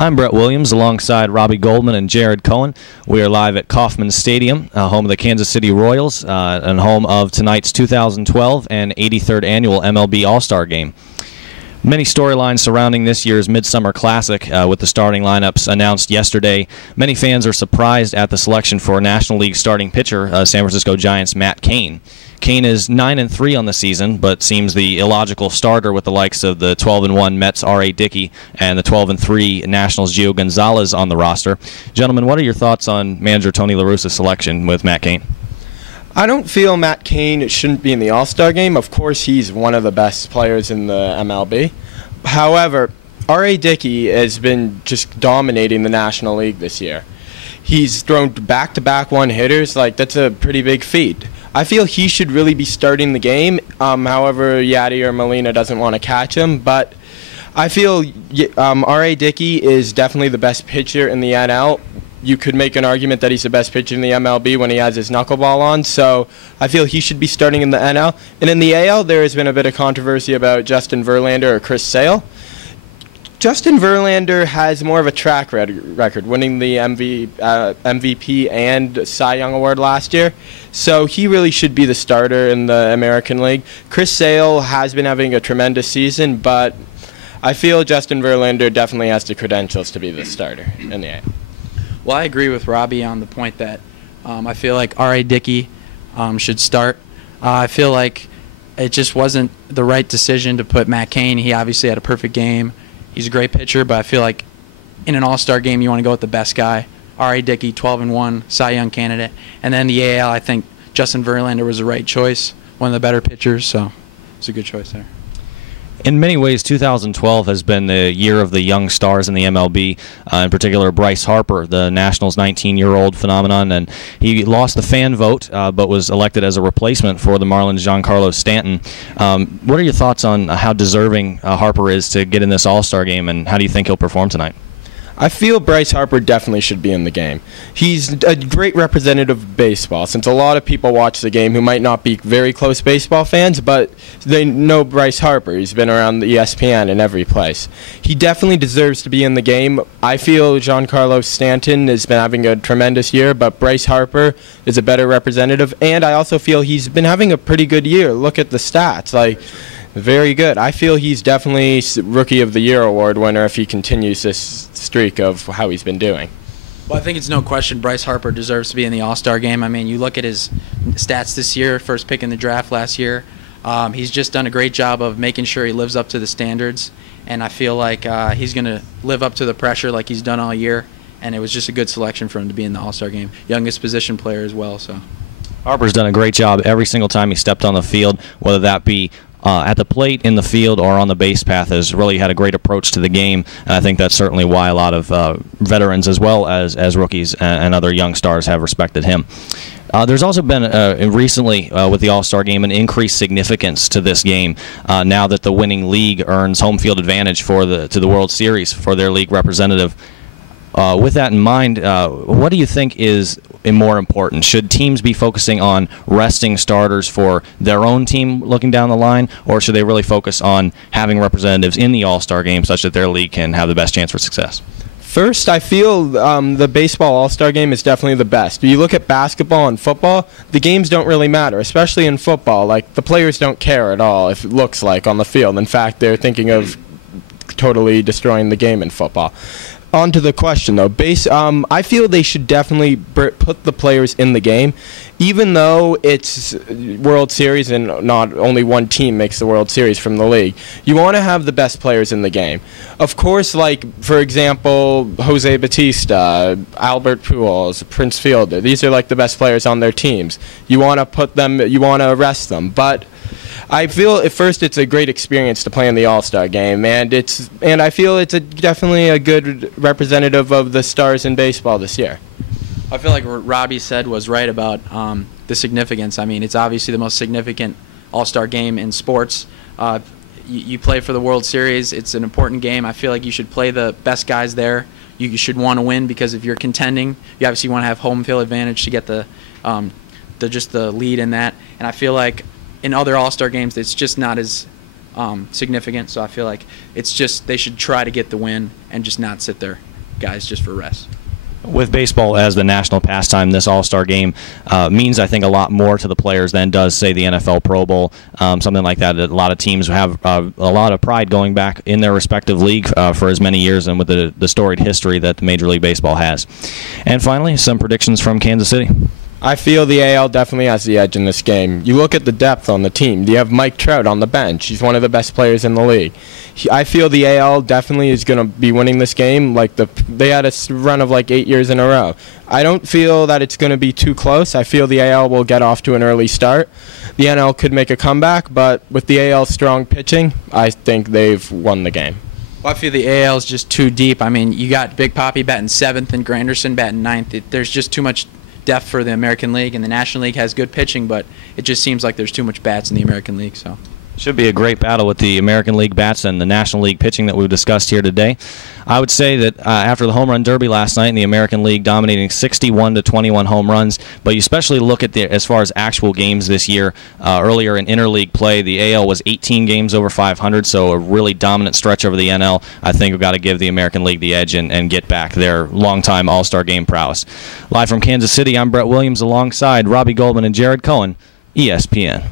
I'm Brett Williams alongside Robbie Goldman and Jared Cohen. We are live at Kauffman Stadium, home of the Kansas City Royals and home of tonight's 2012 and 83rd annual MLB All-Star Game. Many storylines surrounding this year's Midsummer Classic with the starting lineups announced yesterday. Many fans are surprised at the selection for National League starting pitcher, San Francisco Giants' Matt Cain. Cain is 9-3 on the season, but seems the illogical starter with the likes of the 12-1 Mets' R.A. Dickey and the 12-3 Nationals' Gio Gonzalez on the roster. Gentlemen, what are your thoughts on manager Tony La Russa's selection with Matt Cain? I don't feel Matt Cain shouldn't be in the All-Star game. Of course, he's one of the best players in the MLB. However, R.A. Dickey has been just dominating the National League this year. He's thrown back-to-back one-hitters. That's a pretty big feat. I feel he should really be starting the game. However, Yadi or Molina doesn't want to catch him. But I feel R.A. Dickey is definitely the best pitcher in the NL. You could make an argument that he's the best pitcher in the MLB when he has his knuckleball on. So I feel he should be starting in the NL. And in the AL, there has been a bit of controversy about Justin Verlander or Chris Sale. Justin Verlander has more of a track record, winning the MVP and Cy Young Award last year. So he really should be the starter in the American League. Chris Sale has been having a tremendous season, but I feel Justin Verlander definitely has the credentials to be the starter in the AL. Well, I agree with Robbie on the point that I feel like R.A. Dickey should start. I feel like it just wasn't the right decision to put Matt Cain. He obviously had a perfect game. He's a great pitcher, but I feel like in an all-star game you want to go with the best guy. R.A. Dickey, 12-1, Cy Young candidate. And then the AL, I think Justin Verlander was the right choice, one of the better pitchers, so it's a good choice there. In many ways, 2012 has been the year of the young stars in the MLB, in particular Bryce Harper, the Nationals' 19-year-old phenomenon, and he lost the fan vote but was elected as a replacement for the Marlins' Giancarlo Stanton. What are your thoughts on how deserving Harper is to get in this All-Star game, and how do you think he'll perform tonight? I feel Bryce Harper definitely should be in the game. He's a great representative of baseball, since a lot of people watch the game who might not be very close baseball fans, but they know Bryce Harper. He's been around the ESPN in every place. He definitely deserves to be in the game. I feel Giancarlo Stanton has been having a tremendous year, but Bryce Harper is a better representative, and I also feel he's been having a pretty good year. Look at the stats. Very good. I feel he's definitely Rookie of the Year award winner if he continues this streak of how he's been doing. Well, I think it's no question Bryce Harper deserves to be in the All-Star game. I mean, you look at his stats this year, first pick in the draft last year. He's just done a great job of making sure he lives up to the standards, and I feel like he's going to live up to the pressure like he's done all year, and it was just a good selection for him to be in the All-Star game. Youngest position player as well. So Harper's done a great job every single time he stepped on the field, whether that be at the plate, in the field, or on the base path. Has really had a great approach to the game, and I think that's certainly why a lot of veterans as well as rookies and other young stars have respected him. There's also been recently with the All-Star Game an increased significance to this game now that the winning league earns home field advantage to the World Series for their league representative. With that in mind, what do you think is more important? Should teams be focusing on resting starters for their own team looking down the line, or should they really focus on having representatives in the All-Star game such that their league can have the best chance for success? First, I feel the baseball All-Star game is definitely the best. You look at basketball and football, the games don't really matter, especially in football. The players don't care at all if it looks like on the field. In fact, they're thinking of totally destroying the game in football. On to the question, though. I feel they should definitely put the players in the game, even though it's World Series and not only one team makes the World Series from the league. You want to have the best players in the game. Of course, for example, Jose Bautista, Albert Pujols, Prince Fielder. These are the best players on their teams. You want to rest them, but I feel at first it's a great experience to play in the All-Star game, and I feel it's definitely a good representative of the stars in baseball this year. I feel like what Robbie said was right about the significance. I mean, it's obviously the most significant All-Star game in sports. You play for the World Series. It's an important game. I feel like you should play the best guys there. You should want to win because if you're contending, you obviously want to have home field advantage to get the lead in that. And I feel like in other All-Star games, it's just not as significant. So I feel like it's just they should try to get the win and just not sit there guys just for rest. With baseball as the national pastime, this All-Star game means, I think, a lot more to the players than does, say, the NFL Pro Bowl, something like that. A lot of teams have a lot of pride going back in their respective league for as many years, and with the storied history that the Major League Baseball has. And finally, some predictions from Kansas City. I feel the AL definitely has the edge in this game. You look at the depth on the team. You have Mike Trout on the bench. He's one of the best players in the league. I feel the AL definitely is going to be winning this game. They had a run of 8 years in a row. I don't feel that it's going to be too close. I feel the AL will get off to an early start. The NL could make a comeback, but with the AL's strong pitching, I think they've won the game. Well, I feel the AL is just too deep. I mean, you got Big Papi batting 7th and Granderson batting 9th. There's just too much depth for the American League, and the National League has good pitching, but it just seems like there's too much bats in the American League. So should be a great battle with the American League bats and the National League pitching that we've discussed here today. I would say that after the home run derby last night in the American League dominating 61 to 21 home runs, but you especially look at as far as actual games this year. Earlier in interleague play, the AL was 18 games over 500, so a really dominant stretch over the NL. I think we've got to give the American League the edge and get back their longtime All-Star game prowess. Live from Kansas City, I'm Brett Williams alongside Robbie Goldman and Jared Cohen, ESPN.